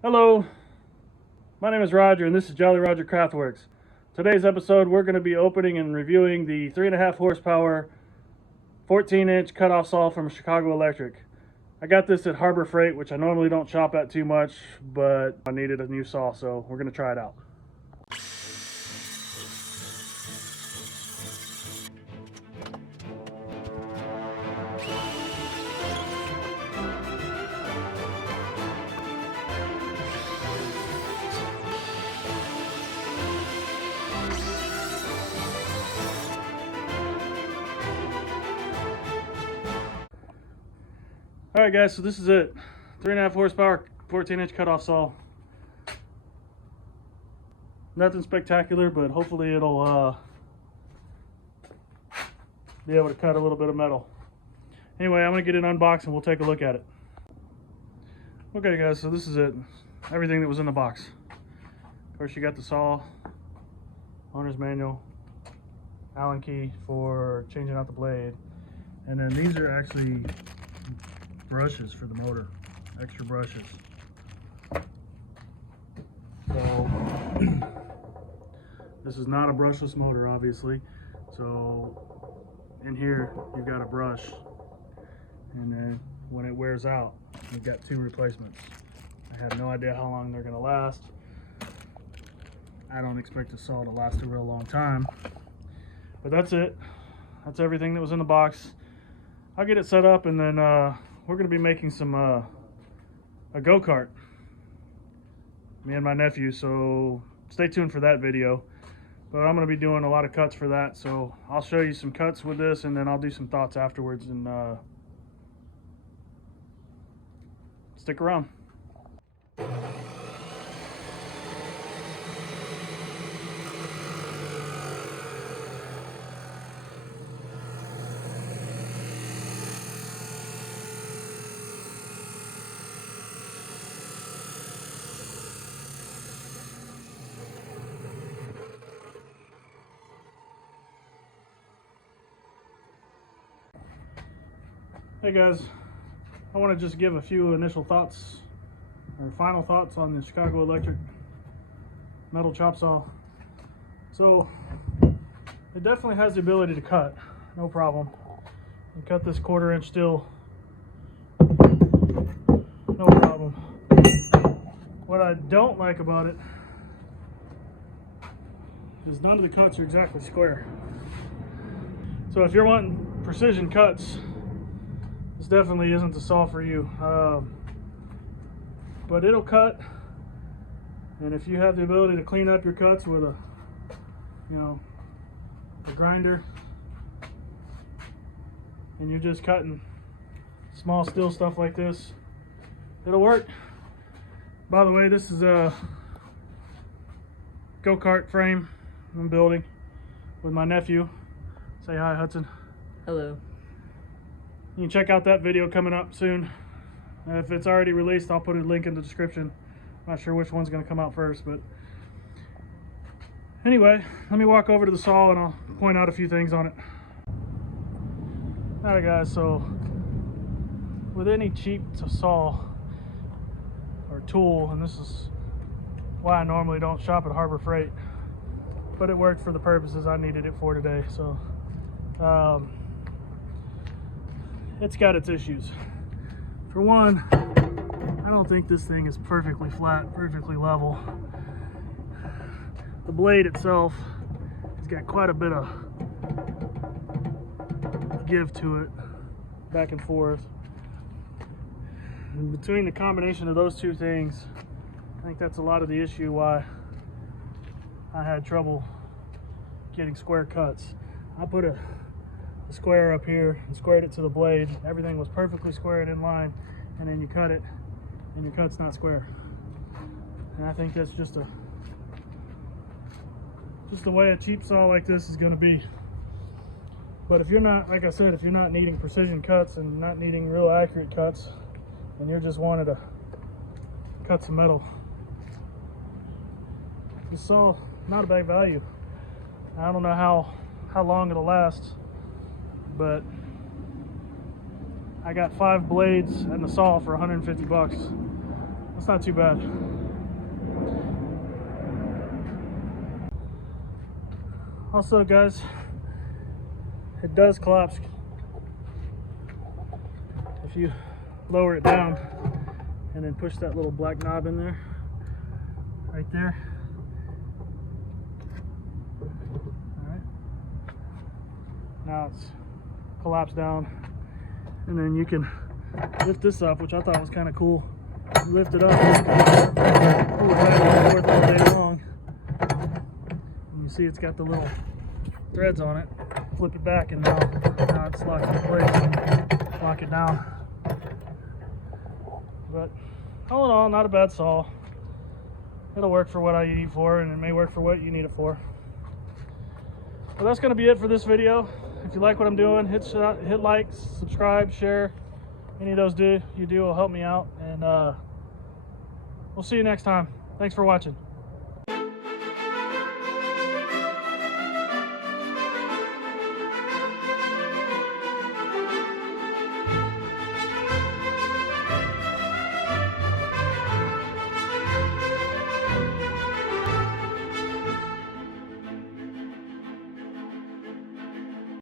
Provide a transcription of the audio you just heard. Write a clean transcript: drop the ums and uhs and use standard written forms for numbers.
Hello, my name is Roger and this is Jolly Roger Craftworks. Today's episode we're going to be opening and reviewing the 3.5 horsepower 14-inch cutoff saw from Chicago Electric. I got this at Harbor Freight, which I normally don't shop at too much, but I needed a new saw, so we're going to try it out. Alright guys, so this is it. 3.5 horsepower 14-inch cutoff saw. Nothing spectacular, but hopefully it'll be able to cut a little bit of metal. Anyway, I'm going to get it unboxed and we'll take a look at it. Okay guys, so this is it. Everything that was in the box. Of course, you got the saw, owner's manual, Allen key for changing out the blade, and then these are actually brushes for the motor, extra brushes. So this is not a brushless motor, obviously. So in here you've got a brush, and then when it wears out, you've got 2 replacements. I have no idea how long they're going to last. I don't expect the saw to last a real long time, but that's it. That's everything that was in the box. I'll get it set up, and then we're going to be making some a go-kart, me and my nephew, so stay tuned for that video. But I'm going to be doing a lot of cuts for that, so I'll show you some cuts with this, and then I'll do some thoughts afterwards, and stick around. Hey guys, I want to just give a few initial thoughts or final thoughts on the Chicago Electric metal chop saw. So it definitely has the ability to cut, no problem. You cut this 1/4 inch steel, no problem. What I don't like about it is none of the cuts are exactly square. So if you're wanting precision cuts, this definitely isn't the saw for you, but it'll cut. And if you have the ability to clean up your cuts with a grinder, and you're just cutting small steel stuff like this, it'll work. By the way, this is a go-kart frame I'm building with my nephew. Say hi, Hudson. Hello. You can check out that video coming up soon. If it's already released, I'll put a link in the description. I'm not sure which one's going to come out first, but anyway, let me walk over to the saw and I'll point out a few things on it. Alright guys, so with any cheap saw or tool, and this is why I normally don't shop at Harbor Freight, but it worked for the purposes I needed it for today. So it's got its issues. For one, I don't think this thing is perfectly flat, perfectly level. The blade itself has got quite a bit of give to it, back and forth. And between the combination of those two things, I think that's a lot of the issue why I had trouble getting square cuts. I put a square up here and squared it to the blade. Everything was perfectly squared in line, and then you cut it and your cut's not square. And I think that's just the way a cheap saw like this is going to be. But if you're not, like I said, if you're not needing precision cuts and not needing real accurate cuts, and you're just wanting to cut some metal, this saw, not a bad value. I don't know how long it'll last, but I got 5 blades and the saw for 150 bucks. That's not too bad. Also, guys, it does collapse if you lower it down and then push that little black knob in there, right there. All right. Now it's collapsed down, and then you can lift this up, which I thought was kind of cool. You lift it up, pull it back and forth all day long. And you see it's got the little threads on it. Flip it back, and now it's locked in place. Lock it down. But all in all, not a bad saw. It'll work for what I need it for, and it may work for what you need it for. Well, that's going to be it for this video. If you like what I'm doing, hit like, subscribe, share. Any of those you do will help me out. And we'll see you next time. Thanks for watching.